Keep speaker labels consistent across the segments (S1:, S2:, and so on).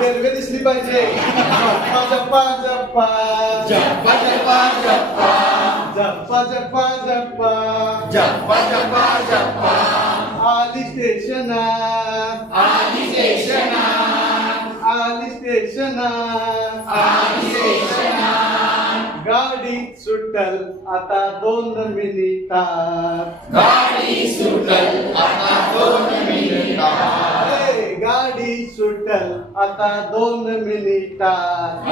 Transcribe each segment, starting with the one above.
S1: Railway दिसली पाहिजे. जप्पा जप्पा जप्पा
S2: जप्पा जप्पा जप्पा
S1: जप्पा जप्पा जप्पा
S2: जप्पा जप्पा
S1: आली स्टेशन
S2: आली स्टेशन
S1: आली स्टेशन
S2: आली स्टेशन
S1: गाडी सुटल आता दोन मिनिटात
S2: गाडी सुटल आता दोन मिनिटात.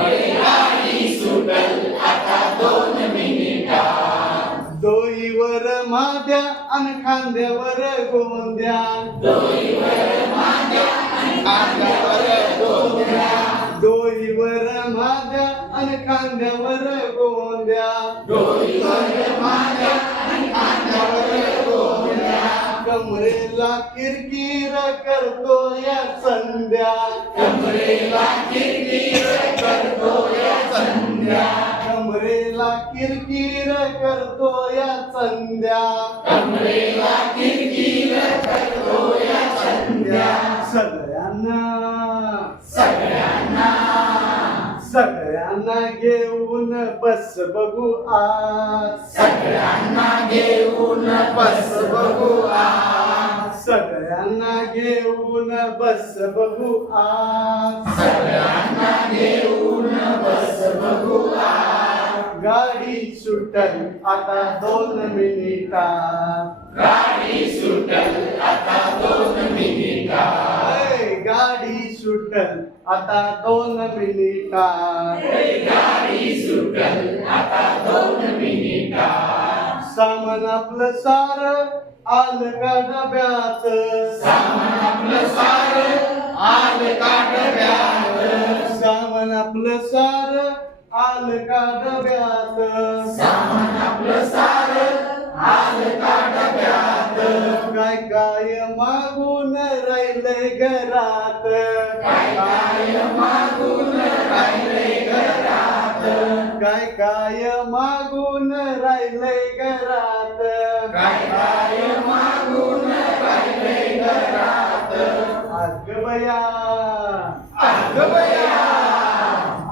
S1: आता दोन मिनिटात दोईवर माद्या आणि खांद्यावर गोंद्या. दोईवर माद्या आणि खांद्यावर गोंद्या. कमरेला किर
S2: कमरेला किरकिर करतो या संध्या.
S1: कमरेला किरकिर करतो या संध्या
S2: कमरेला किरकिर करतो या संध्या
S1: सगळ्यांना
S2: सगळ्यांना.
S1: सगळ्यांना घेऊन बस बघू आज.
S2: सगळ्यांना घेऊन बस बघू आज.
S1: सगळ्यांना घेऊन बस बघू आज.
S2: सगळ्यांना घेऊन बस बघू आज.
S1: गाडी सुटल आता दोन मिनिटात.
S2: गाडी सुटल आता दोन मिनिटात.
S1: ऐ, गाडी सुटल आता दोन मिनिटात.
S2: गाडी सुटल आता दोन मिनिटात.
S1: सामान आपलं सार आलं का डब्यात
S2: सामान आपलं सार आलं का डब्यात
S1: सामान आपलं सार आलं का डब्यात
S2: सामान आपलं सार आलं का डब्यात
S1: काय काय मागून राहिलंय घरात?
S2: काय काय मागून राहिले घरात?
S1: काय काय मागून राहिलंय घरात?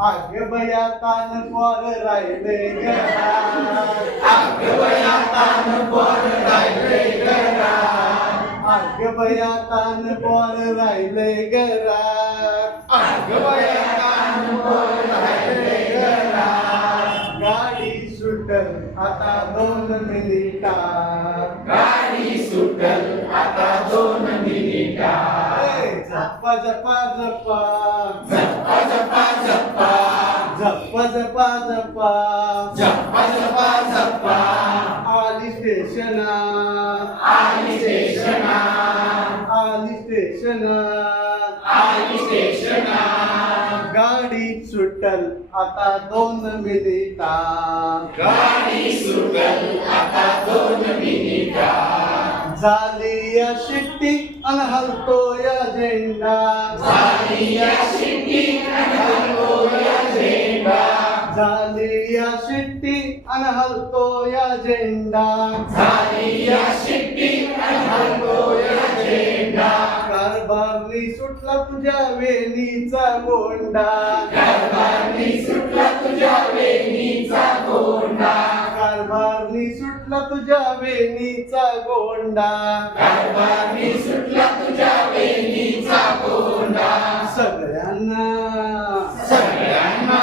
S1: अग बया तान पोर राहिले घरात.
S2: अगं बया तान पोर राहिले गरा
S1: अग बया तान पोर राहिले गरा
S2: अगं बया तान पोर राहिले गरा
S1: गाडी सुटल आता दोन मिनिटा
S2: गाडी सुटल आता दोन
S1: मिनिटा झप्पा झप्पा झप्पा
S2: झप्पा झप्पा झप्पा
S1: झप्पा झप्पा झप्पा
S2: झप्पा झप्पा झप्पा
S1: आली स्टेशन.
S2: आली स्टेशन.
S1: आली स्टेशन.
S2: आली स्टेशन.
S1: गाडी सुटल आता दोन मिनिटात.
S2: गाडी सुटल आता दोन मिनिटात.
S1: झाली या शिट्टी अन हलतो या झेंडा
S2: झाली या शिट्टी हलतो या झेंडा
S1: झाली या शिट्टी अन हलतो या झेंडा
S2: झाली या शिट्टी हलतो या झेंडा
S1: कारभारनी सुटला तुझ्या वेणीचा गोंडा.
S2: कारभारनी सुटला तुझ्या वेणीचा गोंडा.
S1: तुझ्या वेणीचा गोंडा.
S2: कारभारनी सुटला तुझ्या वेणीचा गोंडा.
S1: सगळ्यांना.
S2: सगळ्यांना.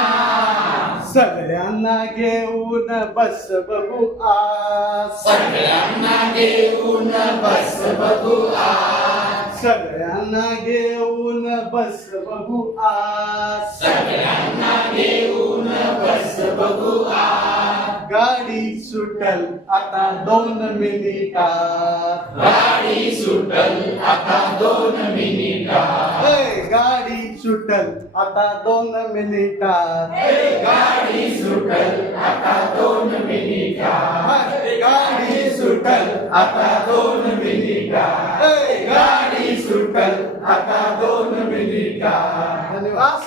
S1: सगळ्यांना घेऊन बस बघू आज.
S2: सगळ्यांना घेऊन बस बघू आज.
S1: सगळ्यांना घेऊन बस बघू आज.
S2: सगळ्यांना घेऊन बस बघू आज.
S1: गाडी सुटल आता दोन मिनिटात.
S2: गाडी सुटल आता दोन मिनिटात.
S1: ए, गाडी सुटल आता दोन मिनिटात.
S2: गाडी सुटल आता दोन मिनिटात. गाडी सुटल आता दोन मिनिटात.
S1: ए,
S2: गाडी सुटल आता दोन मिनिटात.
S1: धन्यवाद